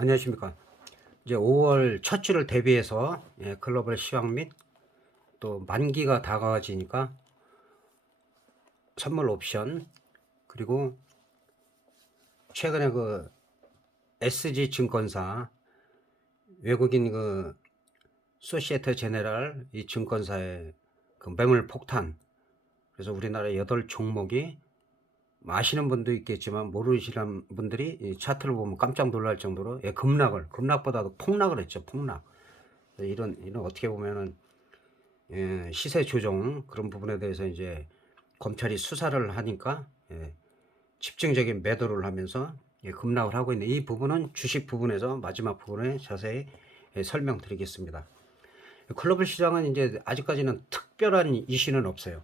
안녕하십니까. 이제 5월 첫 주를 대비해서 글로벌 시황 및 또 만기가 다가와지니까 선물 옵션, 그리고 최근에 그 SG 증권사, 외국인 그 소시에테 제네랄 이 증권사의 그 매물 폭탄, 그래서 우리나라 8종목이 아시는 분도 있겠지만 모르시는 분들이 이 차트를 보면 깜짝 놀랄 정도로 급락보다도 폭락을 했죠. 폭락. 이런 어떻게 보면은 시세 조정 그런 부분에 대해서 이제 검찰이 수사를 하니까 집중적인 매도를 하면서 급락을 하고 있는 이 부분은 주식 부분에서 마지막 부분에 자세히 설명드리겠습니다. 글로벌 시장은 이제 아직까지는 특별한 이슈는 없어요.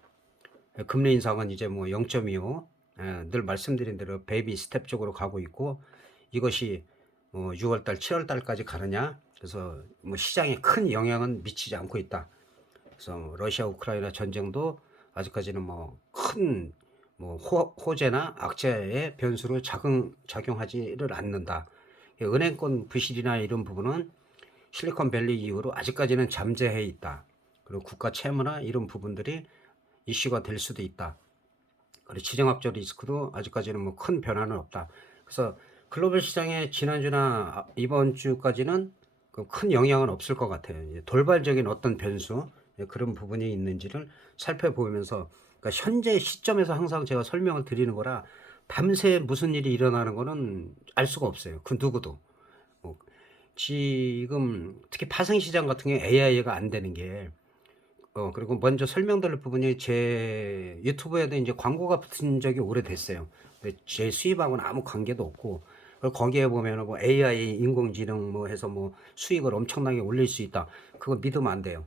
금리 인상은 이제 뭐 0.25, 늘 말씀드린 대로 베이비 스텝 쪽으로 가고 있고, 이것이 6월달, 7월달까지 가느냐, 그래서 뭐 시장에 큰 영향은 미치지 않고 있다. 그래서 러시아 우크라이나 전쟁도 아직까지는 뭐 큰 뭐 호재나 악재의 변수로 작용하지를 않는다. 은행권 부실이나 이런 부분은 실리콘밸리 이후로 아직까지는 잠재해 있다. 그리고 국가 채무나 이런 부분들이 이슈가 될 수도 있다. 그리고 지정학적 리스크도 아직까지는 뭐 큰 변화는 없다. 그래서 글로벌 시장에 지난주나 이번 주까지는 큰 영향은 없을 것 같아요. 돌발적인 어떤 변수, 그런 부분이 있는지를 살펴보면서, 그러니까 현재 시점에서 항상 제가 설명을 드리는 거라 밤새 무슨 일이 일어나는 거는 알 수가 없어요. 그 누구도. 뭐 지금 특히 파생시장 같은 경우에 AI가 안 되는 게, 그리고 먼저 설명드릴 부분이 제 유튜브에도 이제 광고가 붙은 적이 오래됐어요. 근데 제 수입하고는 아무 관계도 없고, 그리고 거기에 보면은 뭐 AI 인공지능 뭐 해서 뭐 수익을 엄청나게 올릴 수 있다. 그거 믿으면 안 돼요.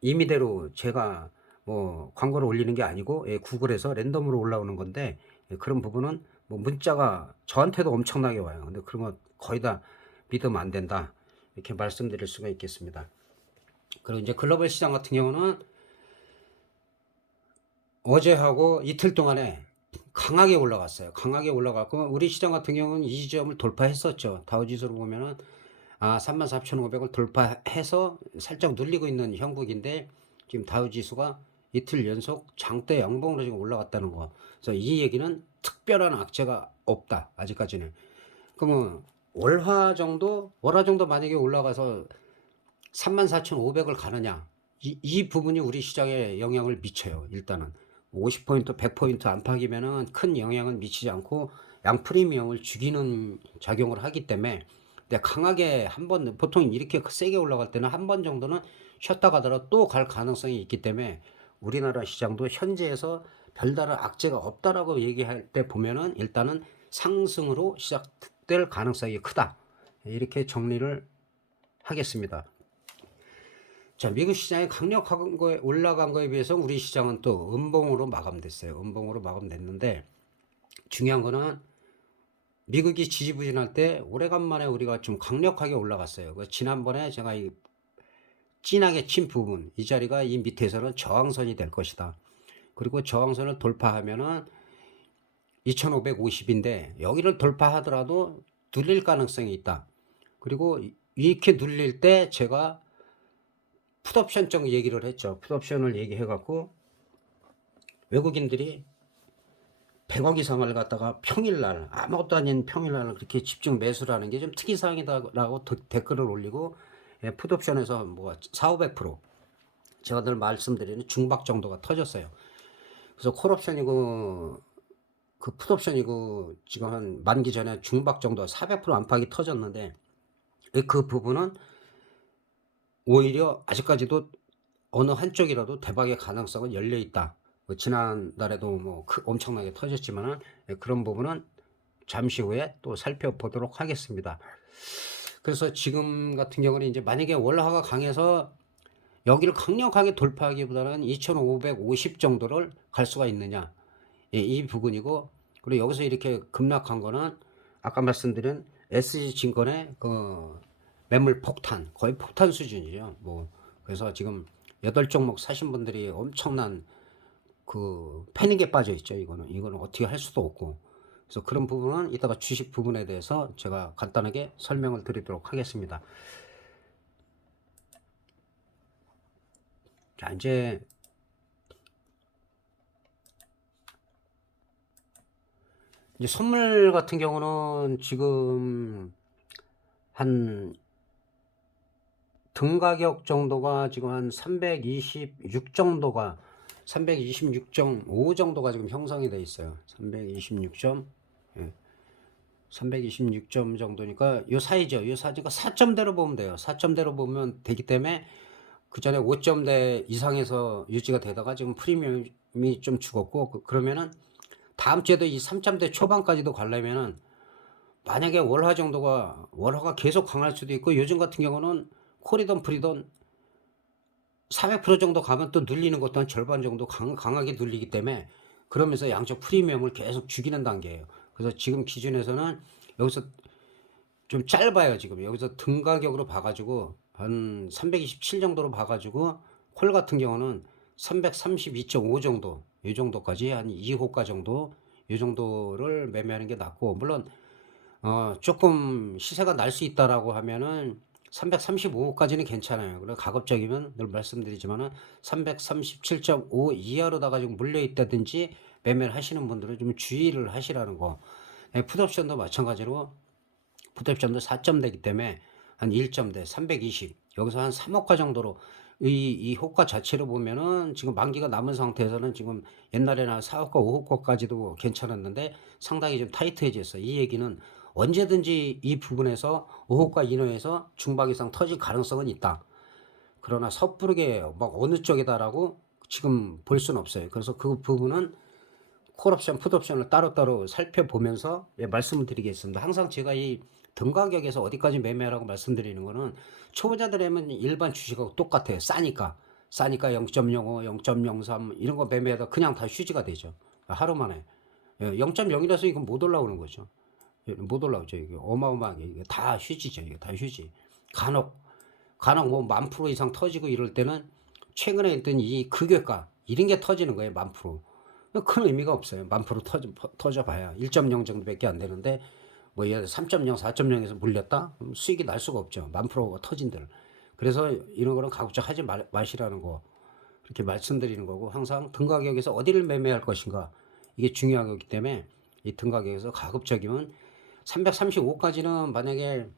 임의대로 제가 뭐 광고를 올리는 게 아니고 구글에서 랜덤으로 올라오는 건데, 그런 부분은 뭐 문자가 저한테도 엄청나게 와요. 근데 그런 거 거의 다 믿으면 안 된다. 이렇게 말씀드릴 수가 있겠습니다. 그리고 이제 글로벌 시장 같은 경우는 어제하고 이틀 동안에 강하게 올라갔어요. 강하게 올라갔고, 우리 시장 같은 경우는 이 지점을 돌파했었죠. 다우지수로 보면은 34,500을 돌파해서 살짝 눌리고 있는 형국인데, 지금 다우지수가 이틀 연속 장대 양봉으로 지금 올라갔다는 거. 그래서 이 얘기는 특별한 악재가 없다. 아직까지는. 그러면 월화 정도 만약에 올라가서 34,500을 가느냐, 이 부분이 우리 시장에 영향을 미쳐요. 일단은 50포인트 100포인트 안팎이면은 큰 영향은 미치지 않고 양 프리미엄을 죽이는 작용을 하기 때문에, 근데 강하게 한번, 보통 이렇게 세게 올라갈 때는 한 번 정도는 쉬었다 가더라도 또 갈 가능성이 있기 때문에, 우리나라 시장도 현재에서 별다른 악재가 없다라고 얘기할 때 보면은 일단은 상승으로 시작될 가능성이 크다, 이렇게 정리를 하겠습니다. 자, 미국 시장이 강력한 거에 올라간 거에 비해서 우리 시장은 또 음봉으로 마감됐어요. 음봉으로 마감됐는데, 중요한 거는 미국이 지지부진할 때 오래간만에 우리가 좀 강력하게 올라갔어요. 지난번에 제가 이 진하게 친 부분, 이 자리가 이 밑에서는 저항선이 될 것이다. 그리고 저항선을 돌파하면은 2550인데, 여기를 돌파하더라도 눌릴 가능성이 있다. 그리고 이렇게 눌릴 때 제가 풋옵션 쪽 얘기를 했죠. 풋옵션을 얘기해갖고 외국인들이 100억 이상을 갖다가 평일날, 아무것도 아닌 평일날 그렇게 집중 매수를 하는 게 좀 특이사항이다라고 댓글을 올리고, 풋옵션에서 뭐 4,500% 제가 늘 말씀드리는 중박 정도가 터졌어요. 그래서 콜옵션이고 그 풋옵션이고 지금 한 만기 전에 중박 정도 400% 안팎이 터졌는데, 그 부분은 오히려 아직까지도 어느 한쪽이라도 대박의 가능성은 열려 있다. 지난달에도 뭐 엄청나게 터졌지만은, 그런 부분은 잠시 후에 또 살펴보도록 하겠습니다. 그래서 지금 같은 경우는 이제 만약에 월화가 강해서 여기를 강력하게 돌파하기보다는 2550 정도를 갈 수가 있느냐, 이 부분이고, 그리고 여기서 이렇게 급락한 거는 아까 말씀드린 SG증권의 그 매물 폭탄, 거의 폭탄 수준이죠. 뭐 그래서 지금 8종목 사신 분들이 엄청난 그 패닉에 빠져 있죠. 이거는 어떻게 할 수도 없고, 그래서 그런 부분은 이따가 주식 부분에 대해서 제가 간단하게 설명을 드리도록 하겠습니다. 자, 이제 선물 같은 경우는 지금 한 등 가격 정도가 지금 한 326 정도가 326.5 정도가 지금 형성이 돼 있어요. 326점, 예, 326점 정도니까 요 사이죠. 요 사이가 4점대로 보면 돼요. 4점대로 보면 되기 때문에 그 전에 5점대 이상에서 유지가 되다가 지금 프리미엄이 좀 죽었고, 그러면은 다음 주에도 이 3점대 초반까지도 가려면은 만약에 월화가 계속 강할 수도 있고, 요즘 같은 경우는 콜이든 프리든 400% 정도 가면 또 눌리는 것도 한 절반 정도 강하게 눌리기 때문에, 그러면서 양적 프리미엄을 계속 죽이는 단계예요. 그래서 지금 기준에서는 여기서 좀 짧아요. 지금 여기서 등 가격으로 봐가지고 한 327 정도로 봐가지고, 콜 같은 경우는 332.5 정도, 이 정도까지 한 2호가 정도, 이 정도를 매매하는 게 낫고, 물론 조금 시세가 날 수 있다라고 하면은 335까지는 괜찮아요. 그리고 가급적이면 늘 말씀드리지만은 337.5 이하로다가 지금 물려 있다든지 매매를 하시는 분들은 좀 주의를 하시라는 거. 풋옵션도 마찬가지로 풋옵션도 4점대기 때문에 한 1점대 320, 여기서 한 3호가 정도로 이 호가 자체로 보면은 지금 만기가 남은 상태에서는 지금 옛날에는 한 4호가 5호가까지도 괜찮았는데 상당히 좀 타이트해졌어요. 이 얘기는 언제든지 이 부분에서 5호가 이내에서 중박 이상 터질 가능성은 있다. 그러나 섣부르게 막 어느 쪽이다라고 지금 볼 수는 없어요. 그래서 그 부분은 콜옵션, 풋옵션을 따로따로 살펴보면서 말씀을 드리겠습니다. 항상 제가 이 등 가격에서 어디까지 매매하라고 말씀드리는 거는 초보자들에면 일반 주식하고 똑같아요. 싸니까 0.05, 0.03 이런 거 매매하다 그냥 다 휴지가 되죠. 하루 만에 0.0이라서 이건 못 올라오는 거죠. 못 올라오죠. 이게 어마어마하게 이게 다 휴지죠. 이게 다 휴지. 간혹 뭐 10,000% 이상 터지고 이럴 때는 최근에 있던 이 극외가 이런 게 터지는 거예요. 10,000%. 큰 의미가 없어요. 10,000% 터져봐야 1.0 정도밖에 안 되는데, 뭐 예를 3.0, 4.0에서 물렸다? 수익이 날 수가 없죠. 10,000%가 터진들. 그래서 이런 거는 가급적 하지 마시라는 거, 그렇게 말씀드리는 거고, 항상 등 가격에서 어디를 매매할 것인가, 이게 중요한 거기 때문에 이 등 가격에서 가급적이면 335까지는 만약에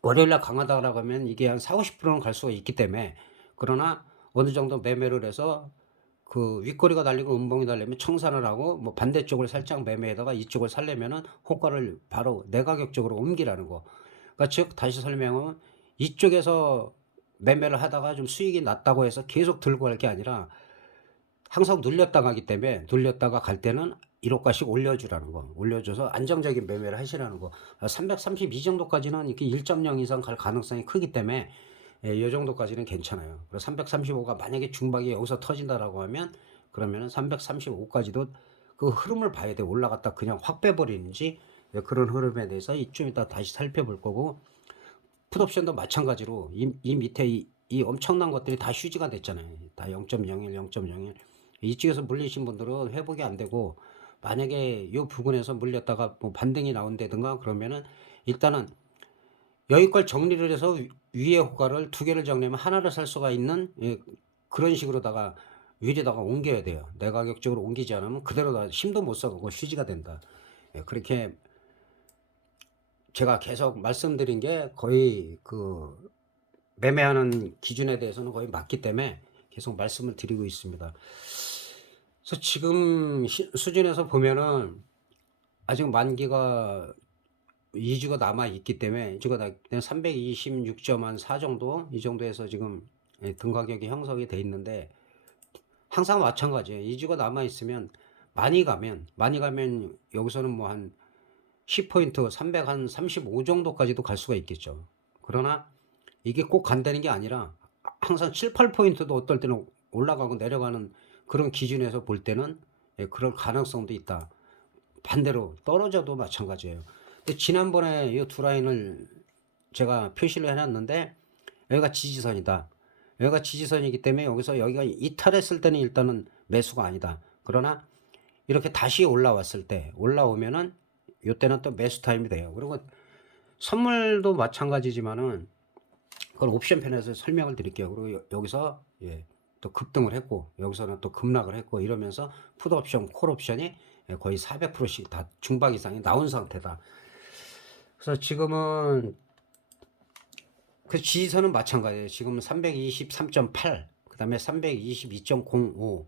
월요일날 강하다라고 하면 이게 한 4, 50%는 갈 수가 있기 때문에, 그러나 어느 정도 매매를 해서 그 윗꼬리가 달리고 음봉이 달리면 청산을 하고, 뭐 반대쪽을 살짝 매매에다가 이쪽을 살려면은 호가를 바로 내가격 쪽으로 옮기라는 거. 그러니까 즉 다시 설명하면, 이쪽에서 매매를 하다가 좀 수익이 났다고 해서 계속 들고 갈 게 아니라 항상 눌렸다 가기 때문에, 눌렸다가 갈 때는 1호가씩 올려주라는 거. 올려줘서 안정적인 매매를 하시라는 거. 332 정도까지는 이렇게 1.0 이상 갈 가능성이 크기 때문에 이 정도까지는 괜찮아요. 그래서 335가 만약에 중박이 여기서 터진다라고 하면, 그러면은 335까지도 그 흐름을 봐야 돼. 올라갔다 그냥 확 빼버리는지, 그런 흐름에 대해서 좀 이따 다시 살펴볼 거고, 풋옵션도 마찬가지로 이 밑에 이 엄청난 것들이 다 휴지가 됐잖아요. 다 0.01, 0.01. 이쪽에서 물리신 분들은 회복이 안 되고, 만약에 이 부분에서 물렸다가 뭐 반등이 나온다든가 그러면은, 일단은 여기 걸 정리를 해서 위에 호가를 두 개를 정리하면 하나를 살 수가 있는, 그런 식으로다가 위에다가 옮겨야 돼요. 내가격적으로 옮기지 않으면 그대로 다 힘도 못 써가고 휴지가 된다. 그렇게 제가 계속 말씀드린 게 거의 그 매매하는 기준에 대해서는 거의 맞기 때문에 계속 말씀을 드리고 있습니다. 그래서 지금 수준에서 보면은 아직 만기가 2주가 남아 있기 때문에, 2주가 326.4 정도, 이 정도에서 지금 등 가격이 형성이 돼 있는데, 항상 마찬가지예요. 2주가 남아 있으면 많이 가면 여기서는 뭐 한 10포인트 335 정도까지도 갈 수가 있겠죠. 그러나 이게 꼭 간다는 게 아니라 항상 7, 8포인트도 어떨 때는 올라가고 내려가는 그런 기준에서 볼 때는 그럴 가능성도 있다. 반대로 떨어져도 마찬가지예요. 근데 지난번에 이 두 라인을 제가 표시를 해놨는데, 여기가 지지선이다. 여기가 지지선이기 때문에 여기가 이탈했을 때는 일단은 매수가 아니다. 그러나 이렇게 다시 올라왔을 때, 올라오면은 요때는 또 매수 타임이 돼요. 그리고 선물도 마찬가지지만은 그건 옵션 편에서 설명을 드릴게요. 그리고 여기서 예, 또 급등을 했고 여기서는 또 급락을 했고 이러면서 풋 옵션, 콜 옵션이 거의 400%씩 다 중박 이상이 나온 상태다. 그래서 지금은 그 지지선은 마찬가지예요. 지금은 323.8, 그 다음에 322.05.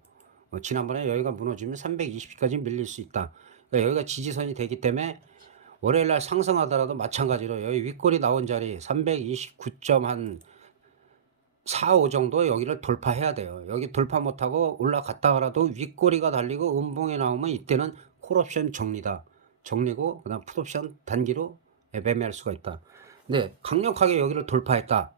지난번에 여기가 무너지면 320까지 밀릴 수 있다. 그러니까 여기가 지지선이 되기 때문에 월요일날 상승하더라도 마찬가지로 여기 윗골이 나온 자리 329.4, 5 정도 여기를 돌파해야 돼요. 여기 돌파 못하고 올라갔다가라도 윗골이가 달리고 음봉이 나오면 이때는 콜옵션 정리다. 정리고 그다음 풋옵션 단기로 매매할 수가 있다. 근데 강력하게 여기를 돌파했다.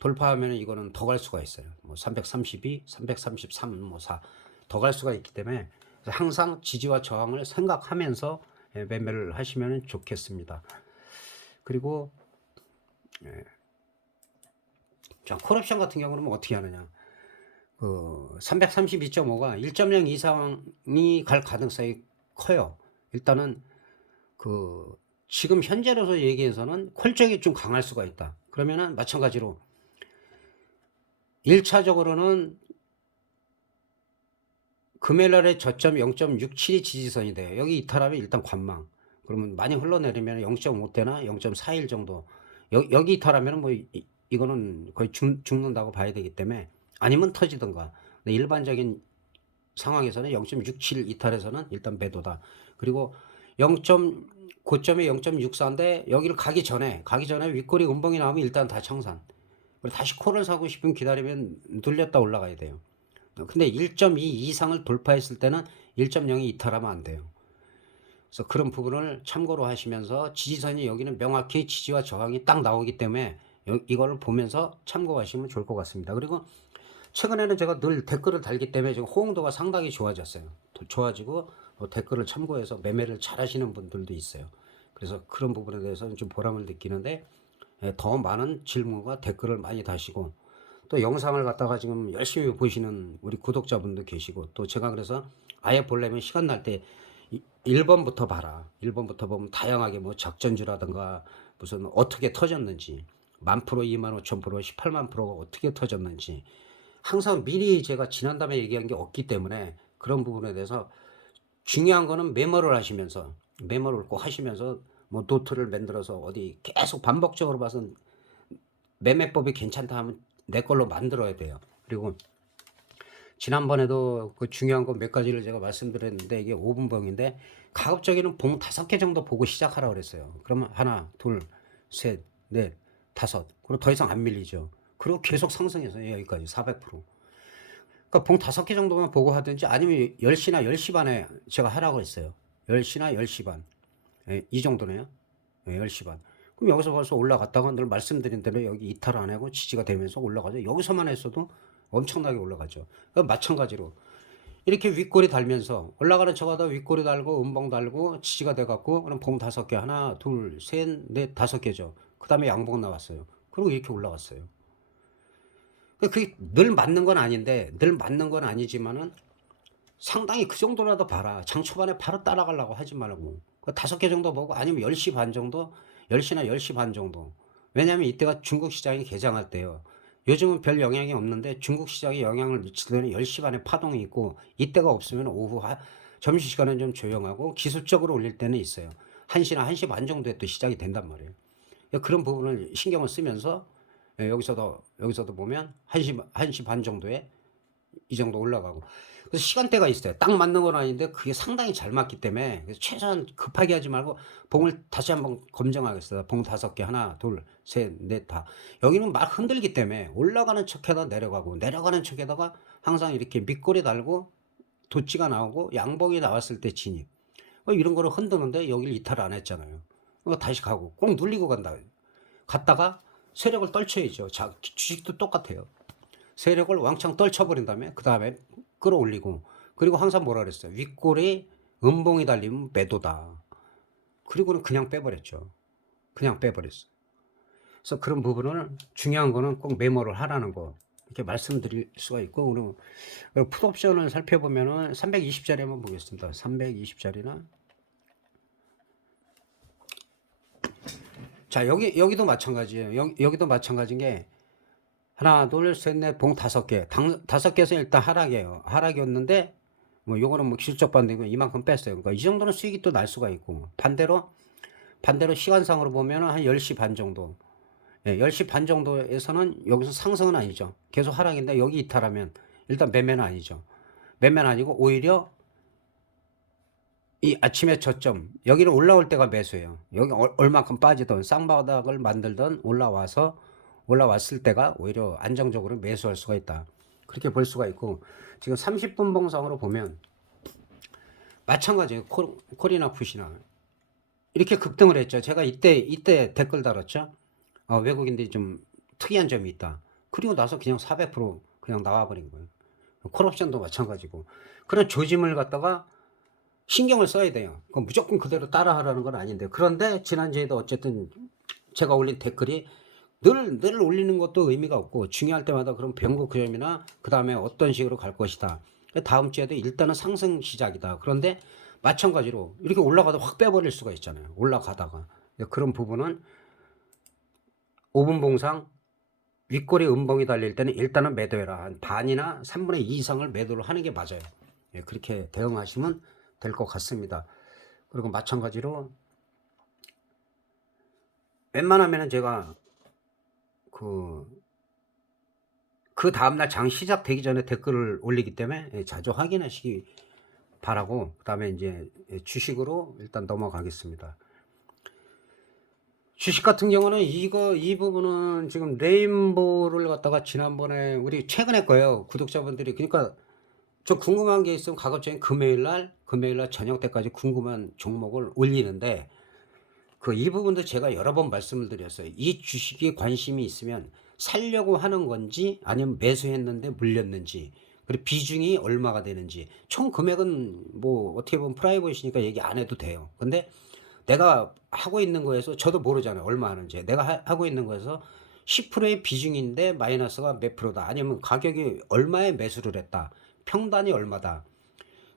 돌파하면 이거는 더 갈 수가 있어요. 뭐 332, 333, 뭐 4 더 갈 수가 있기 때문에 항상 지지와 저항을 생각하면서 매매를 하시면 좋겠습니다. 그리고 자, 콜옵션 같은 경우는 뭐 어떻게 하느냐? 그 332.5가 1.0 이상이 갈 가능성이 커요. 일단은 그 지금 현재로서 얘기해서는 콜적이 좀 강할 수가 있다. 그러면은 마찬가지로 1차적으로는 금요일날의 저점 0.67이 지지선이 돼요. 여기 이탈하면 일단 관망. 그러면 많이 흘러내리면 0.5대나 0.41 정도. 여기 이탈하면 뭐 이거는 거의 죽는다고 봐야 되기 때문에 아니면 터지던가. 근데 일반적인 상황에서는 0.67 이탈에서는 일단 매도다. 그리고 0. 고점이 0.64인데 여기를 가기 전에 윗골이 음봉이 나오면 일단 다 청산. 그리고 다시 콜을 사고 싶으면 기다리면 눌렸다 올라가야 돼요. 근데 1.2 이상을 돌파했을 때는 1.0이 이탈하면 안 돼요. 그래서 그런 부분을 참고로 하시면서 지지선이 여기는 명확히 지지와 저항이 딱 나오기 때문에 이거를 보면서 참고하시면 좋을 것 같습니다. 그리고 최근에는 제가 늘 댓글을 달기 때문에 지금 호응도가 상당히 좋아졌어요. 좋아지고 댓글을 참고해서 매매를 잘 하시는 분들도 있어요. 그래서 그런 부분에 대해서는 좀 보람을 느끼는데 더 많은 질문과 댓글을 많이 다시고 또 영상을 갖다가 지금 열심히 보시는 우리 구독자분도 계시고 또 제가 그래서 아예 보려면 시간 날 때 1번부터 봐라. 1번부터 보면 다양하게 뭐 작전주라든가 무슨 어떻게 터졌는지 10,000%, 25,000%, 180,000%가 어떻게 터졌는지 항상 미리 제가 지난담에 얘기한 게 없기 때문에 그런 부분에 대해서 중요한 거는 메모를 하시면서 메모를 꼭 하시면서 뭐 노트를 만들어서 어디 계속 반복적으로 봐서 매매법이 괜찮다 하면 내 걸로 만들어야 돼요. 그리고 지난번에도 그 중요한 거 몇 가지를 제가 말씀드렸는데 이게 5분봉인데 가급적이면 봉 5개 정도 보고 시작하라고 그랬어요. 그러면 하나, 둘, 셋, 넷, 다섯. 그리고 더 이상 안 밀리죠. 그리고 계속 상승해서 여기까지 400%. 그러니까 봉 5개 정도만 보고 하든지 아니면 10시나 10시 반에 제가 하라고 했어요. 10시나 10시 반. 이 정도네요. 10시 반. 그럼 여기서 벌써 올라갔다가 늘 말씀드린 대로 여기 이탈 안 하고 지지가 되면서 올라가죠. 여기서만 했어도 엄청나게 올라가죠. 마찬가지로 이렇게 윗골이 달면서 올라가는 척하다 윗골이 달고 음봉 달고 지지가 돼갖고 그럼 봉 5개 하나 둘 셋 넷 5개죠. 그 다음에 양봉 나왔어요. 그리고 이렇게 올라갔어요. 그게 늘 맞는 건 아닌데 늘 맞는 건 아니지만은 상당히 그 정도라도 봐라. 장 초반에 바로 따라가려고 하지 말고 그 5개 정도 보고 아니면 10시 반 정도 10시나 10시 반 정도. 왜냐하면 이때가 중국 시장이 개장할 때요. 요즘은 별 영향이 없는데 중국 시장에 영향을 미칠 때는 10시 반에 파동이 있고 이때가 없으면 오후 점심시간은 좀 조용하고 기술적으로 올릴 때는 있어요. 1시나 1시 반 정도에 또 시작이 된단 말이에요. 그런 부분을 신경을 쓰면서 여기서도 보면 1시 반 정도에 이 정도 올라가고 그래서 시간대가 있어요. 딱 맞는 건 아닌데 그게 상당히 잘 맞기 때문에 그래서 최소한 급하게 하지 말고 봉을 다시 한번 검증하겠어요. 봉 5개 하나 둘 셋 넷 다 여기는 막 흔들기 때문에 올라가는 척에다 내려가고 내려가는 척에다가 항상 이렇게 밑골이 달고 도치가 나오고 양봉이 나왔을 때 진입 이런 거를 흔드는데 여기를 이탈 안 했잖아요. 다시 가고 꼭 눌리고 간다. 갔다가 세력을 떨쳐야죠. 자, 주식도 똑같아요. 세력을 왕창 떨쳐버린 다음에 그 다음에 끌어올리고 그리고 항상 뭐라 그랬어요. 윗골에 음봉이 달리면 매도다. 그리고는 그냥 빼버렸죠. 그냥 빼버렸어. 그래서 그런 부분을 중요한 거는 꼭 메모를 하라는 거 이렇게 말씀드릴 수가 있고 그리고 풋옵션을 살펴보면은 320짜리 한번 보겠습니다. 320짜리나 자, 여기도 마찬가지예요. 여기도 마찬가지인 게 하나, 둘, 셋, 넷, 봉 5개. 5개에서 일단 하락이에요. 하락이었는데 뭐 요거는 뭐 기술적 반등이고 이만큼 뺐어요. 그러니까 이 정도는 수익이 또 날 수가 있고 반대로 시간상으로 보면은 한 10시 반 정도. 예, 10시 반 정도에서는 여기서 상승은 아니죠. 계속 하락인데 여기 이탈하면 일단 매매는 아니죠. 매매는 아니고 오히려 이 아침에 저점 여기는 올라올 때가 매수예요. 여기 얼마큼 빠지던 쌍바닥을 만들던 올라왔을 때가 오히려 안정적으로 매수할 수가 있다. 그렇게 볼 수가 있고 지금 30분 봉상으로 보면 마찬가지예요. 콜이나 풋이나 이렇게 급등을 했죠. 제가 이때 댓글 달았죠. 외국인들이 좀 특이한 점이 있다. 그리고 나서 그냥 400% 그냥 나와버린 거예요. 콜옵션도 마찬가지고 그런 조짐을 갖다가 신경을 써야 돼요. 무조건 그대로 따라하라는 건 아닌데 그런데 지난주에도 어쨌든 제가 올린 댓글이 늘 올리는 것도 의미가 없고 중요할 때마다 그럼 변곡 그점이나 그 다음에 어떤 식으로 갈 것이다. 다음 주에도 일단은 상승 시작이다. 그런데 마찬가지로 이렇게 올라가다 확 빼버릴 수가 있잖아요. 올라가다가 그런 부분은 5분 봉상 윗꼬리 음봉이 달릴 때는 일단은 매도해라. 한 반이나 3분의 2 이상을 매도를 하는 게 맞아요. 그렇게 대응하시면 될 것 같습니다. 그리고 마찬가지로 웬만하면은 제가 그 다음날 장 시작되기 전에 댓글을 올리기 때문에 자주 확인하시기 바라고 그 다음에 이제 주식으로 일단 넘어가겠습니다. 주식 같은 경우는 이 부분은 지금 레인보우를 갖다가 지난번에 우리 최근에 거예요. 구독자분들이 그러니까 좀 궁금한 게 있으면 가급적인 금요일날 저녁 때까지 궁금한 종목을 올리는데 이 부분도 제가 여러 번 말씀을 드렸어요. 이 주식에 관심이 있으면 살려고 하는 건지 아니면 매수했는데 물렸는지 그리고 비중이 얼마가 되는지 총 금액은 뭐 어떻게 보면 프라이버시니까 얘기 안 해도 돼요. 근데 내가 하고 있는 거에서 저도 모르잖아요. 얼마 하는지. 내가 하고 있는 거에서 10%의 비중인데 마이너스가 몇 프로다. 아니면 가격이 얼마에 매수를 했다. 평단이 얼마다.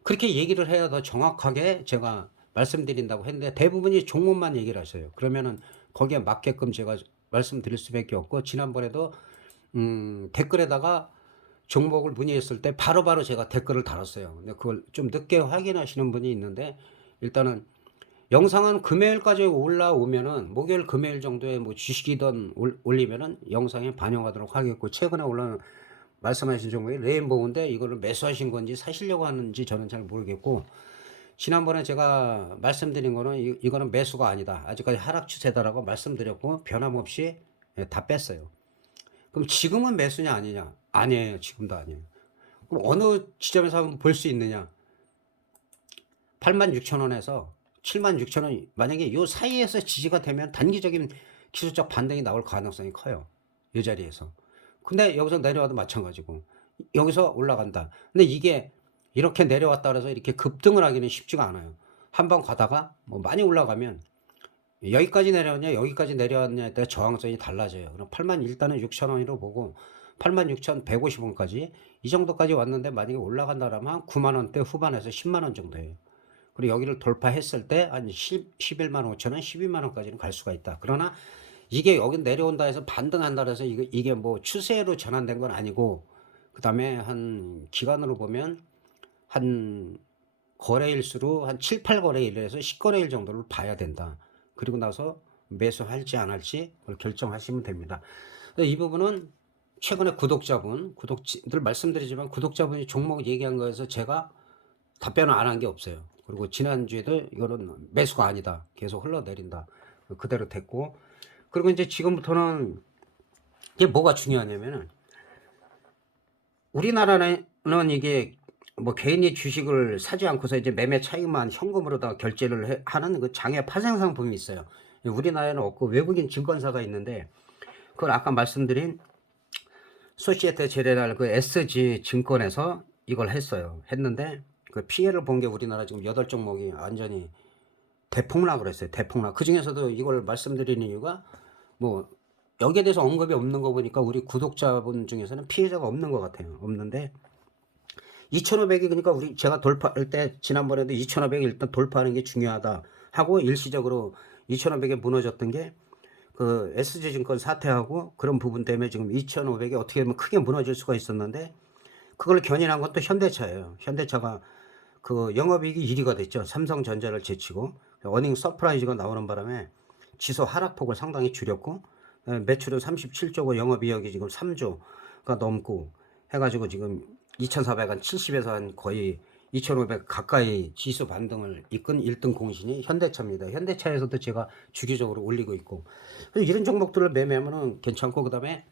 그렇게 얘기를 해야 더 정확하게 제가 말씀드린다고 했는데 대부분이 종목만 얘기를 하셔요. 그러면은 거기에 맞게끔 제가 말씀드릴 수밖에 없고 지난번에도 댓글에다가 종목을 문의했을 때 바로바로 제가 댓글을 달았어요. 근데 그걸 좀 늦게 확인하시는 분이 있는데 일단은 영상은 금요일까지 올라오면은 목요일 금요일 정도에 뭐 주식이든 올리면은 영상에 반영하도록 하겠고 최근에 올라온 말씀하신 종목이 레인보우인데 이거를 매수하신 건지 사시려고 하는지 저는 잘 모르겠고 지난번에 제가 말씀드린 거는 이거는 매수가 아니다. 아직까지 하락 추세다라고 말씀드렸고 변함없이 다 뺐어요. 그럼 지금은 매수냐 아니냐? 아니에요. 지금도 아니에요. 그럼 어느 지점에서 한번 볼 수 있느냐? 86,000원에서 76,000원 만약에 요 사이에서 지지가 되면 단기적인 기술적 반등이 나올 가능성이 커요. 이 자리에서. 근데 여기서 내려와도 마찬가지고 여기서 올라간다. 근데 이게 이렇게 내려왔다 그래서 이렇게 급등을 하기는 쉽지가 않아요. 한번 가다가 뭐 많이 올라가면 여기까지 내려왔냐 여기까지 내려왔냐에 따라 저항성이 달라져요. 그럼 86,000원으로 보고 86,150원까지 이 정도까지 왔는데 만약에 올라간다라면 한 9만원대 후반에서 10만원 정도예요. 그리고 여기를 돌파했을 때 한 11만 5천원 12만원까지는 갈 수가 있다. 그러나 이게 여기 내려온다 해서 반등한다 해서 이게 뭐 추세로 전환된 건 아니고 그 다음에 한 기간으로 보면 한 거래일수로 한 7, 8거래일에서 10거래일 정도를 봐야 된다. 그리고 나서 매수할지 안 할지 그걸 결정하시면 됩니다. 이 부분은 최근에 구독자들 말씀드리지만 구독자분이 종목 얘기한 거에서 제가 답변을 안 한 게 없어요. 그리고 지난주에도 이거는 매수가 아니다. 계속 흘러내린다. 그대로 됐고 그리고 이제 지금부터는 이게 뭐가 중요하냐면은 우리나라는 이게 뭐 개인이 주식을 사지 않고서 이제 매매 차익만 현금으로 다 결제를 하는 그 장외 파생 상품이 있어요. 우리나라에는 없고 외국인 증권사가 있는데 그걸 아까 말씀드린 소시에테 제네랄 그 SG 증권에서 이걸 했는데 그 피해를 본 게 우리나라 지금 8종목이 완전히 대폭락을 했어요. 대폭락. 그 중에서도 이걸 말씀드리는 이유가 뭐 여기에 대해서 언급이 없는 거 보니까 우리 구독자분 중에서는 피해자가 없는 것 같아요. 없는데 2,500이 그러니까 제가 돌파할 때 지난번에도 2,500이 일단 돌파하는 게 중요하다 하고 일시적으로 2,500에 무너졌던 게 그 SG증권 사태하고 그런 부분 때문에 지금 2,500이 어떻게 보면 크게 무너질 수가 있었는데 그걸 견인한 건 또 현대차예요. 현대차가 그 영업이익이 1 위가 됐죠. 삼성전자를 제치고 어닝 서프라이즈가 나오는 바람에 지수 하락폭을 상당히 줄였고 매출은 37조고 영업이익이 지금 3조가 넘고 해 가지고 지금 2,400 한 70에서 한 거의 2,500 가까이 지수 반등을 이끈 1등 공신이 현대차입니다. 현대차에서도 제가 주기적으로 올리고 있고 이런 종목들을 매매하면은 괜찮고 그다음에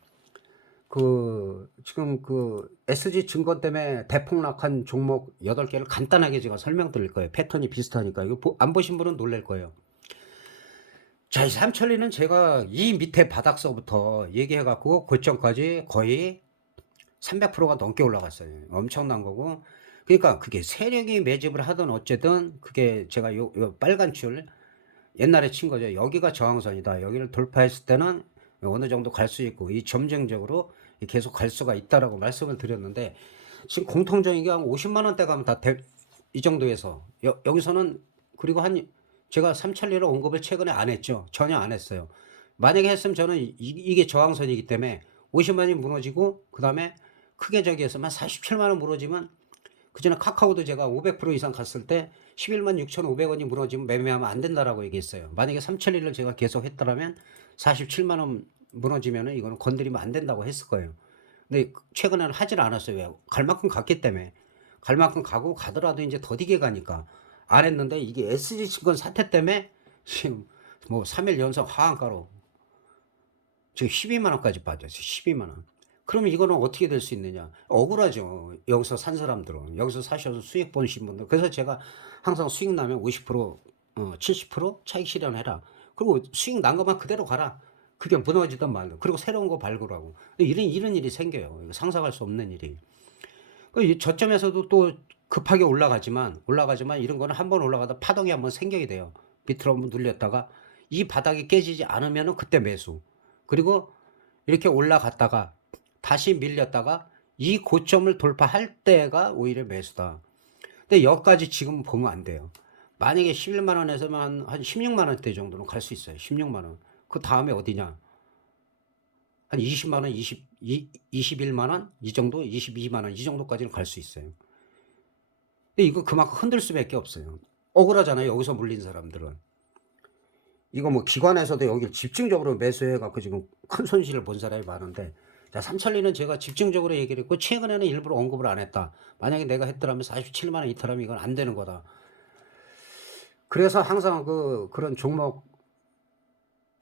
그 지금 그 SG증권 때문에 대폭락한 종목 8개를 간단하게 제가 설명드릴 거예요. 패턴이 비슷하니까 이거 안 보신 분은 놀랄 거예요. 자, 이 삼천리는 제가 이 밑에 바닥서부터 얘기해 갖고 고점까지 거의 300%가 넘게 올라갔어요. 엄청난 거고. 그러니까 그게 세력이 매집을 하든 어쨌든 그게 제가 요 빨간 줄 옛날에 친 거죠. 여기가 저항선이다. 여기를 돌파했을 때는 어느 정도 갈 수 있고 이 점정적으로 계속 갈 수가 있다라고 말씀을 드렸는데 지금 공통적인 게 한 50만 원대 가면 다 이 정도에서 여기서는 그리고 한 제가 삼천리를 언급을 최근에 안 했죠. 전혀 안 했어요. 만약에 했으면 저는 이게 저항선이기 때문에 50만이 무너지고 그다음에 크게 저기에서만 47만 원 무너지면 그전에 카카오도 제가 500% 이상 갔을 때 11만 6,500원이 무너지면 매매하면 안 된다라고 얘기했어요. 만약에 삼천리를 제가 계속 했더라면 47만 원 무너지면은 이거는 건드리면 안 된다고 했을 거예요. 근데 최근에는 하질 않았어요. 왜? 갈 만큼 갔기 때문에. 갈 만큼 가고 가더라도 이제 더디게 가니까 안 했는데 이게 SG증권 사태 때문에 지금 뭐 3일 연속 하한가로 지금 12만 원까지 빠졌어요. 12만 원. 그러면 이거는 어떻게 될 수 있느냐? 억울하죠. 여기서 산 사람들은. 여기서 사셔서 수익 보신 분들. 그래서 제가 항상 수익 나면 50%, 70% 차익 실현해라. 그리고 수익 난 것만 그대로 가라. 그게 무너지든 말든. 그리고 새로운 거 발굴하고. 이런 일이 생겨요. 이거 상상할 수 없는 일이. 저점에서도 또 급하게 올라가지만 이런 거는 한번 올라가다 파동이 한번 생겨야 돼요. 밑으로 한번 눌렸다가 이 바닥이 깨지지 않으면 그때 매수. 그리고 이렇게 올라갔다가 다시 밀렸다가 이 고점을 돌파할 때가 오히려 매수다. 근데 여기까지 지금 보면 안 돼요. 만약에 11만 원에서만 한 16만 원대 정도는 갈 수 있어요. 16만 원. 그 다음에 어디냐? 한 20만 원, 21만 원? 이 정도? 22만 원? 이 정도까지는 갈 수 있어요. 근데 이거 그만큼 흔들 수밖에 없어요. 억울하잖아요. 여기서 물린 사람들은. 이거 뭐 기관에서도 여기를 집중적으로 매수해갖고 지금 큰 손실을 본 사람이 많은데, 자, 삼천리는 제가 집중적으로 얘기를 했고, 최근에는 일부러 언급을 안 했다. 만약에 내가 했더라면 47만원 이탈하면 이건 안 되는 거다. 그래서 항상 그런 종목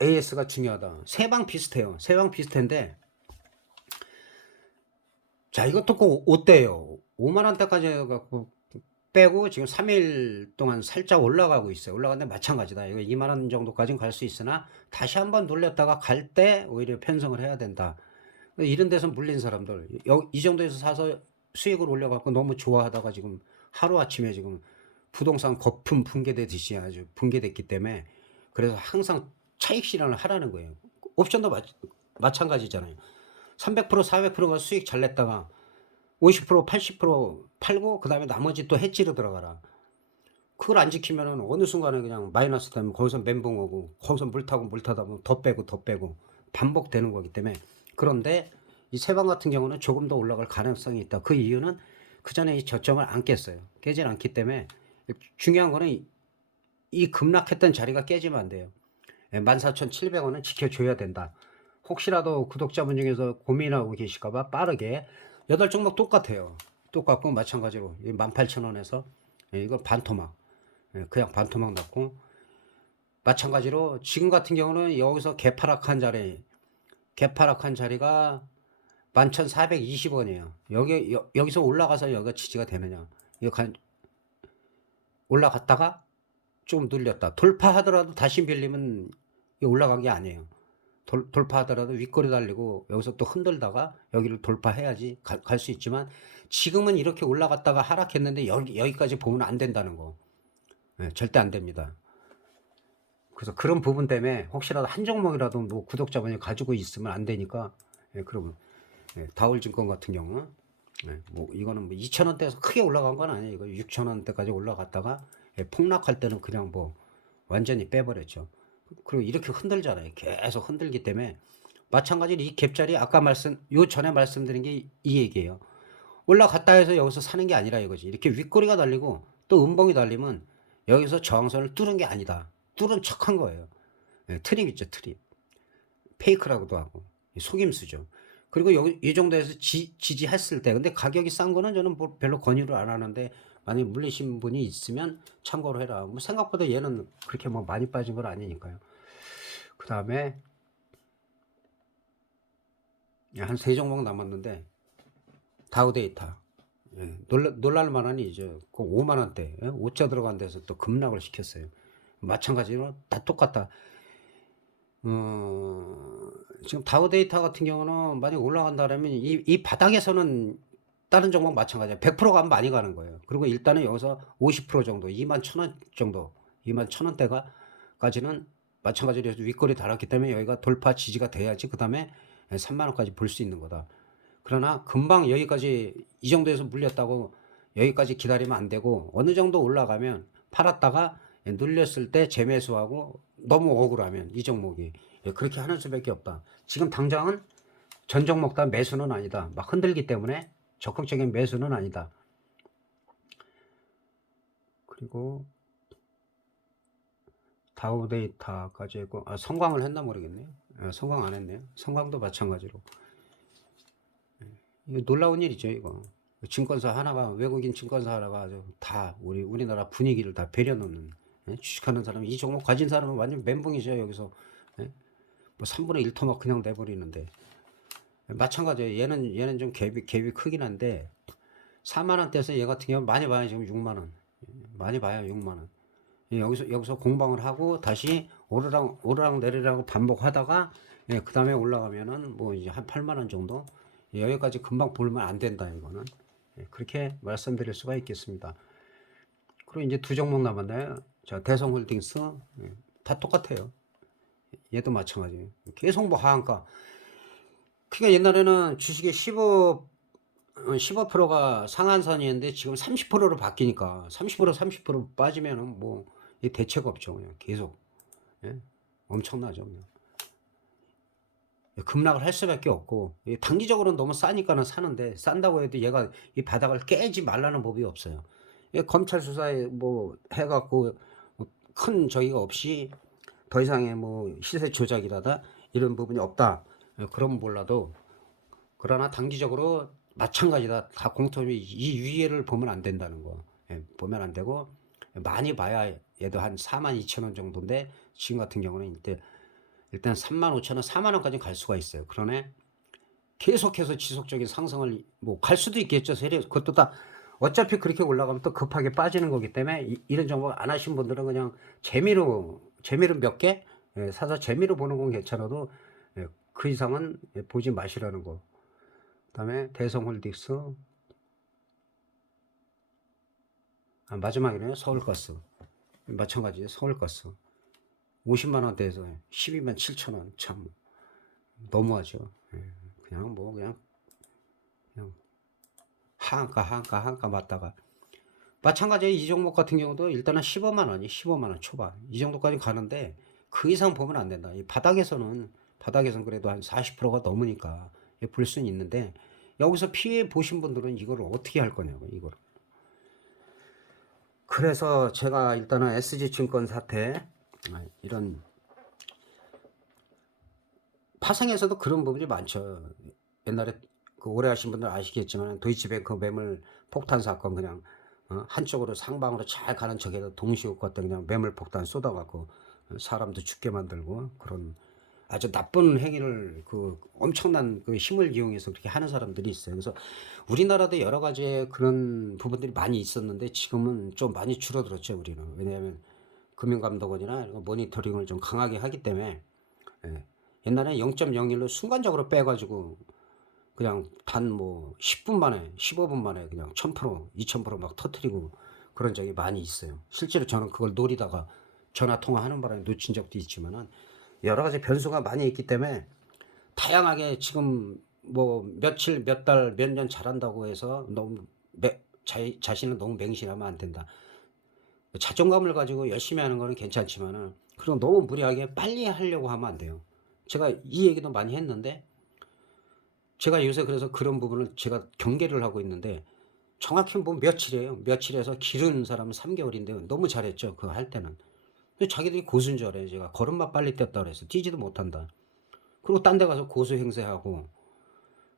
AS가 중요하다. 세방 비슷해요. 세방 비슷한데, 자, 이것도 꼭 5대예요. 5만원대까지 해갖고, 빼고 지금 3일 동안 살짝 올라가고 있어요. 올라가는데 마찬가지다. 이거 2만 원 정도까지는 갈 수 있으나 다시 한번 돌렸다가 갈 때 오히려 편성을 해야 된다. 이런 데서 물린 사람들 이 정도에서 사서 수익을 올려갖고 너무 좋아하다가 지금 하루아침에 지금 부동산 거품 붕괴되듯이 아주 붕괴됐기 때문에 그래서 항상 차익 실현을 하라는 거예요. 옵션도 마찬가지잖아요. 300% 400%가 수익 잘 냈다가 50% 80% 팔고 그 다음에 나머지 또 해지로 들어가라. 그걸 안 지키면은 어느 순간에 그냥 마이너스 되면 거기서 멘붕 오고 거기서 물 타다 보면 더 빼고 반복되는 거기 때문에. 그런데 이 세방 같은 경우는 조금 더 올라갈 가능성이 있다. 그 이유는 그 전에 이 저점을 안 깼어요. 깨질 않기 때문에. 중요한 거는 이 급락했던 자리가 깨지면 안 돼요. 14,700원은 지켜줘야 된다. 혹시라도 구독자분 중에서 고민하고 계실까봐 빠르게 8종목 똑같아요. 똑같고 마찬가지로 18,000원에서 이거 반토막, 그냥 반토막 났고 마찬가지로 지금 같은 경우는 여기서 개파락한 자리가 11,420원이에요. 여기서 올라가서 여기가 지지가 되느냐? 올라갔다가 좀 눌렸다. 돌파하더라도 다시 밀리면 올라간 게 아니에요. 돌파하더라도 윗꼬리 달리고 여기서 또 흔들다가 여기를 돌파해야지 갈 수 있지만 지금은 이렇게 올라갔다가 하락했는데 여기까지 보면 안 된다는 거. 절대 안 됩니다. 그래서 그런 부분 때문에 혹시라도 한 종목이라도 뭐 구독자분이 가지고 있으면 안 되니까. 그러면 다올증권 같은 경우 뭐 이거는 뭐 2,000원대에서 크게 올라간 건 아니에요. 이거 6,000원대까지 올라갔다가 폭락할 때는 그냥 뭐 완전히 빼버렸죠. 그리고 이렇게 흔들잖아요. 계속 흔들기 때문에 마찬가지로 이 갭자리 아까 요 전에 말씀드린 게 이 얘기예요. 올라갔다 해서 여기서 사는 게 아니라 이거지. 이렇게 윗꼬리가 달리고 또 음봉이 달리면 여기서 저항선을 뚫은 게 아니다. 뚫은 척한 거예요. 예, 트립 있죠, 트립. 페이크라고도 하고 속임수죠. 그리고 여기 이 정도에서 지지했을 때, 근데 가격이 싼 거는 저는 뭐 별로 권유를 안 하는데, 만약에 물리신 분이 있으면 참고로 해라. 뭐 생각보다 얘는 그렇게 뭐 많이 빠진 건 아니니까요. 그 다음에 한 세 종목 남았는데, 다우데이터. 예, 놀랄 만하니 이제 그 5만 원대, 예? 5자 들어간 데서 또 급락을 시켰어요. 마찬가지로 다 똑같다. 지금 다우데이터 같은 경우는 만약 올라간다면 이 바닥에서는 다른 종목 마찬가지야. 100% 가면 많이 가는 거예요. 그리고 일단은 여기서 50% 정도, 2만 1,000원 정도, 2만 1,000원대가까지는 마찬가지로 윗골이 달았기 때문에 여기가 돌파 지지가 돼야지 그 다음에 3만 원까지 볼 수 있는 거다. 그러나 금방 여기까지 이 정도에서 물렸다고 여기까지 기다리면 안 되고, 어느 정도 올라가면 팔았다가 눌렸을 때 재매수하고, 너무 억울하면 이 종목이 그렇게 하는 수밖에 없다. 지금 당장은 전 종목 다 매수는 아니다. 막 흔들기 때문에 적극적인 매수는 아니다. 그리고 다우데이터까지 했고, 성광을 했나 모르겠네요. 성광 안 했네요. 성광도 마찬가지로. 이거 놀라운 일이죠, 이거. 증권사 하나가, 외국인 증권사 하나가 아주 다 우리나라 분위기를 다 배려놓는, 주식하는 사람, 이 종목 가진 사람은 완전 멘붕이죠, 여기서. 뭐 3분의 1 토막 그냥 내버리는데. 마찬가지예요. 얘는 좀 갭이 크긴 한데, 4만원대에서 얘 같은 경우는 많이 봐요, 지금 6만원. 많이 봐요, 6만원. 여기서 공방을 하고, 다시 오르락 내리락 반복하다가, 그 다음에 올라가면은 뭐 이제 한 8만원 정도? 여기까지 금방 볼면 안 된다, 이거는. 그렇게 말씀드릴 수가 있겠습니다. 그리고 이제 두 종목 남았나요? 자, 대성홀딩스. 다 똑같아요. 얘도 마찬가지예요. 계속 뭐 하한가. 그러니까 옛날에는 주식의 15%가 상한선이었는데 지금 30%로 바뀌니까 30% 빠지면은 뭐 대책 없죠. 그냥 계속. 예? 엄청나죠. 그냥. 급락을 할 수밖에 없고, 단기적으로는 너무 싸니까는 사는데, 싼다고 해도 얘가 이 바닥을 깨지 말라는 법이 없어요. 검찰 수사에 뭐 해갖고 큰 저기가 없이 더 이상의 뭐 시세 조작이라다 이런 부분이 없다. 그럼 몰라도, 그러나 단기적으로 마찬가지다. 다 공통이 이 위에를 보면 안 된다는 거. 보면 안 되고, 많이 봐야 얘도 한 42,000원 정도인데, 지금 같은 경우는 일단 35,000원, 4만원까지 갈 수가 있어요. 그러네. 계속해서 지속적인 상승을 뭐 갈 수도 있겠죠. 그것도 다 어차피 그렇게 올라가면 또 급하게 빠지는 거기 때문에 이런 정보 안 하신 분들은 그냥 재미로 몇 개 사서 재미로 보는 건 괜찮아도 그 이상은 보지 마시라는 거. 그다음에 대성홀딩스, 마지막에는 서울가스. 마찬가지 서울가스 50만 원대에서 12만 7천 원. 참 너무하죠. 그냥 하한가 맞다가, 마찬가지로 이 종목 같은 경우도 일단은 15만 원이 15만 원 초반 이 정도까지 가는데, 그 이상 보면 안 된다. 이 바닥에서는 그래도 한 40%가 넘으니까 볼 수는 있는데, 여기서 피해 보신 분들은 이걸 어떻게 할 거냐고, 이걸. 그래서 제가 일단은 SG증권 사태, 이런 파생에서도 그런 부분이 많죠. 옛날에 그 오래 하신 분들 아시겠지만, 도이치뱅크 매물 폭탄 사건, 그냥 한쪽으로 상방으로 잘 가는 척해서 동시효과 때 그냥 매물 폭탄 쏟아갖고 사람도 죽게 만들고, 그런 아주 나쁜 행위를, 그 엄청난 그 힘을 이용해서 그렇게 하는 사람들이 있어요. 그래서 우리나라도 여러 가지 그런 부분들이 많이 있었는데, 지금은 좀 많이 줄어들었죠, 우리는. 왜냐하면 금융감독원이나 모니터링을 좀 강하게 하기 때문에. 옛날에 0.01로 순간적으로 빼가지고 그냥 단 뭐 10분 만에 15분 만에 그냥 1000%, 2000% 막 터트리고 그런 적이 많이 있어요. 실제로 저는 그걸 노리다가 전화 통화하는 바람에 놓친 적도 있지만은, 여러 가지 변수가 많이 있기 때문에, 다양하게 지금 뭐 며칠, 몇 달, 몇 년 잘한다고 해서 너무 자신을 너무 맹신하면 안 된다. 자존감을 가지고 열심히 하는 거는 괜찮지만은, 그럼 너무 무리하게 빨리 하려고 하면 안 돼요. 제가 이 얘기도 많이 했는데 제가 요새 그래서 그런 부분을 제가 경계를 하고 있는데 정확히 뭐 며칠이에요. 며칠에서 기른 사람은 3개월인데 너무 잘했죠. 그거 할 때는. 근데 자기들이 고수인 줄 알아요. 제가 걸음마 빨리 뗐다 그래서 뛰지도 못한다. 그리고 딴 데 가서 고수 행세하고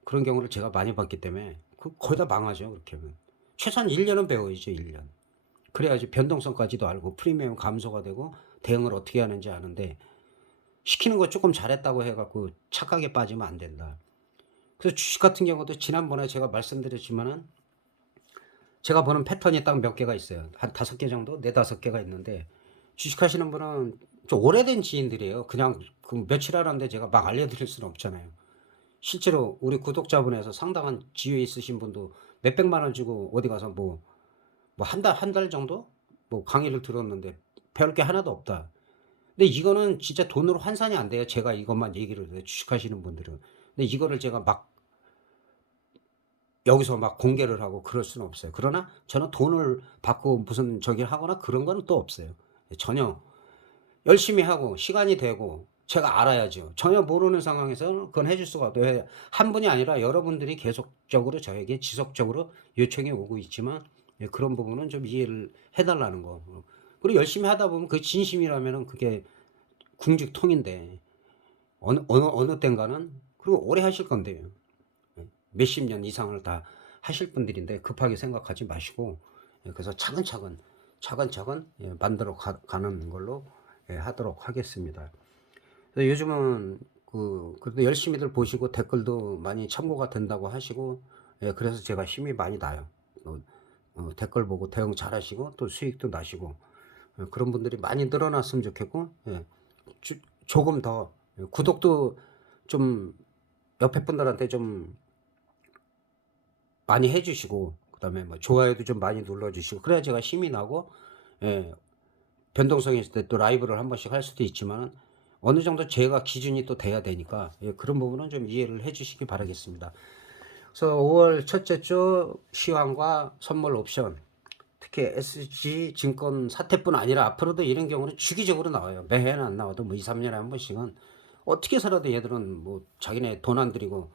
그런 경우를 제가 많이 봤기 때문에 거의 다 망하죠. 그렇게 하면. 최소한 1년은 배워야죠. 1년. 그래야지 변동성까지도 알고 프리미엄 감소가 되고 대응을 어떻게 하는지 아는데 시키는 거 조금 잘했다고 해 갖고 착각에 빠지면 안 된다. 그래서 주식 같은 경우도 지난번에 제가 말씀드렸지만은 제가 보는 패턴이 딱 몇 개가 있어요. 한 5개 정도? 4-5 개가 있는데 주식하시는 분은 좀 오래된 지인들이에요. 그냥 그 며칠 하는데 제가 막 알려드릴 수는 없잖아요. 실제로 우리 구독자분에서 상당한 지위 있으신 분도 몇백만 원 주고 어디 가서 뭐 한 달 정도 뭐 강의를 들었는데 배울 게 하나도 없다. 근데 이거는 진짜 돈으로 환산이 안 돼요. 제가 이것만 얘기를 해요. 주식하시는 분들은. 근데 이거를 제가 막 여기서 막 공개를 하고 그럴 수는 없어요. 그러나 저는 돈을 받고 무슨 저기를 하거나 그런 거는 또 없어요. 전혀 열심히 하고 시간이 되고 제가 알아야죠. 전혀 모르는 상황에서는 그건 해줄 수가 없어요. 왜 한 분이 아니라 여러분들이 계속적으로 저에게 지속적으로 요청이 오고 있지만 예 그런 부분은 좀 이해를 해 달라는 거. 그리고 열심히 하다 보면 그 진심이라면은 그게 궁직통인데 어느 땐가는 그리고 오래 하실 건데요. 예 몇십 년 이상을 다 하실 분들인데 급하게 생각하지 마시고 예 그래서 차근차근, 차근차근 예 만들어 가는 걸로 예 하도록 하겠습니다. 그래서 요즘은 그래도 열심히들 보시고 댓글도 많이 참고가 된다고 하시고 예 그래서 제가 힘이 많이 나요. 댓글 보고 대응 잘하시고 또 수익도 나시고 그런 분들이 많이 늘어났으면 좋겠고 예 조금 더 구독도 좀 옆에 분들한테 좀 많이 해 주시고 그다음에 뭐 좋아요도 좀 많이 눌러 주시고 그래야 제가 힘이 나고 예 변동성이 있을 때 또 라이브를 한 번씩 할 수도 있지만은 어느 정도 제가 기준이 또 돼야 되니까 예 그런 부분은 좀 이해를 해 주시기 바라겠습니다. 그래서 5월 첫째 주 시황과 선물 옵션 특히 SG증권 사태뿐 아니라 앞으로도 이런 경우는 주기적으로 나와요. 매해는 안 나와도 뭐 2-3 년에 한 번씩은 어떻게 살아도 얘들은 뭐 자기네 돈 안 들이고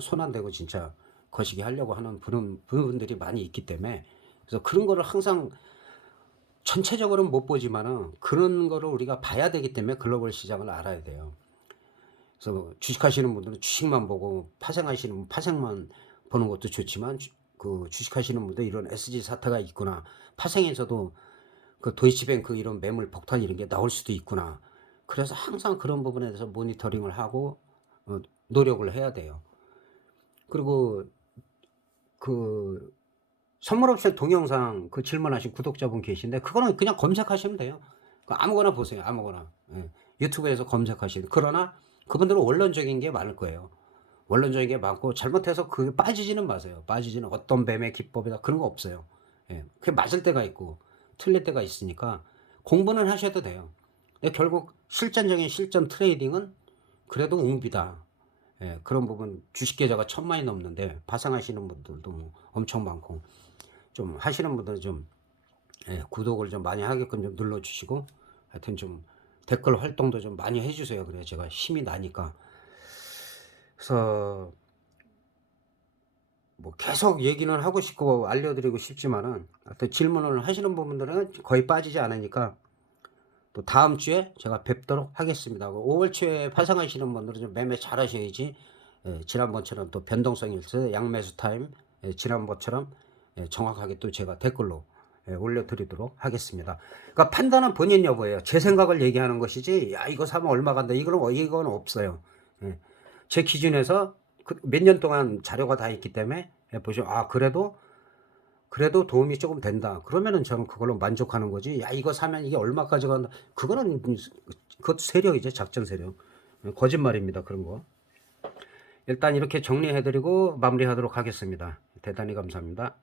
손 안 대고 진짜 거시기 하려고 하는 부분들이 많이 있기 때문에 그래서 그런 거를 항상 전체적으로는 못 보지만은 그런 거를 우리가 봐야 되기 때문에 글로벌 시장을 알아야 돼요. 그래서 주식하시는 분들은 주식만 보고 파생하시는 분 파생만 보는 것도 좋지만 주식하시는 분들 이런 SG 사태가 있구나. 파생에서도 그 도이치뱅크 이런 매물 폭탄 이런 게 나올 수도 있구나. 그래서 항상 그런 부분에 대해서 모니터링을 하고 노력을 해야 돼요. 그리고 그 선물 옵션 동영상 그 질문하신 구독자분 계신데 그거는 그냥 검색하시면 돼요. 그 아무거나 보세요. 아무거나. 예. 유튜브에서 검색하시는. 그러나 그분들은 원론적인 게 많을 거예요. 원론적인 게 많고 잘못해서 그게 빠지지는 마세요. 빠지지는 어떤 매매 기법이다 그런 거 없어요. 예. 그게 맞을 때가 있고 틀릴 때가 있으니까 공부는 하셔도 돼요. 근데 결국 실전적인 실전 트레이딩은 그래도 웅비다. 예. 그런 부분 주식 계좌가 1,000만이 넘는데 파생하시는 분들도 뭐 엄청 많고 좀 하시는 분들은 좀 예 구독을 좀 많이 하게끔 좀 눌러 주시고 하여튼 좀 댓글 활동도 좀 많이 해 주세요. 그래야 제가 힘이 나니까. 그래서 뭐 계속 얘기는 하고 싶고 알려드리고 싶지만은 하여튼 질문을 하시는 부분들은 거의 빠지지 않으니까 또 다음 주에 제가 뵙도록 하겠습니다. 5월 초에 파생하시는 분들은 좀 매매 잘 하셔야지 예 지난번처럼 또 변동성이 있어서 양매수 타임 예 지난번처럼 예 정확하게 또 제가 댓글로 예 올려드리도록 하겠습니다. 그러니까 판단은 본인 여부예요. 제 생각을 얘기하는 것이지 "야 이거 사면 얼마 간다." 이건 없어요. 예. 제 기준에서 몇 년 동안 자료가 다 있기 때문에 예 보시면 '아 그래도 도움이 쪼금 된다.' 그러면은 저는 그걸로 만족하는 거지 '야 이거 사면 이게 얼마까지 간다.' 그거는 그것도 세력이죠. 작전 세력. 거짓말입니다 그런 거. 일단 이렇게 정리해 드리고 마무리하도록 하겠습니다. 대단히 감사합니다.